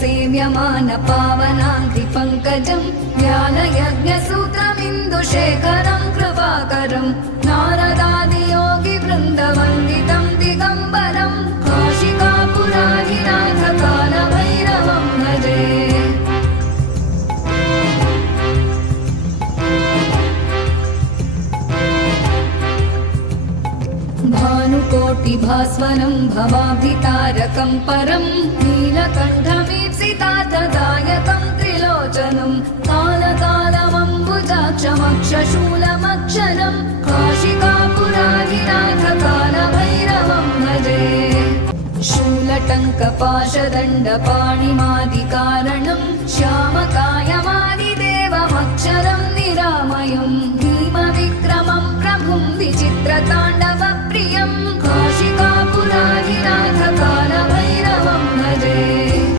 सेव्यमान पावनाङ्घ्रिपङ्कजं ज्ञानयज्ञसूत्रमिन्दुशेखरं कृपाकरं नारदादियोगिवृन्दवन्दितं दिगम्बरं काशिकापुराधिनाथ कालभैरवं भजे। भानुकोटिभास्वरं भवाभितारकं परं नीलकण्ठमीप्सितार्थदायकं त्रिलोचनं कालकालमम्बुजाक्षमक्षशूलमक्षरं काशिकापुराधिनाथ कालभैरवं भजे। शूलटङ्कपाशदण्डपाणिमादिकारणं श्यामकायमादिदेवमक्षरं निरामयं भीमविक्रमं प्रभुं विचित्रताण्डव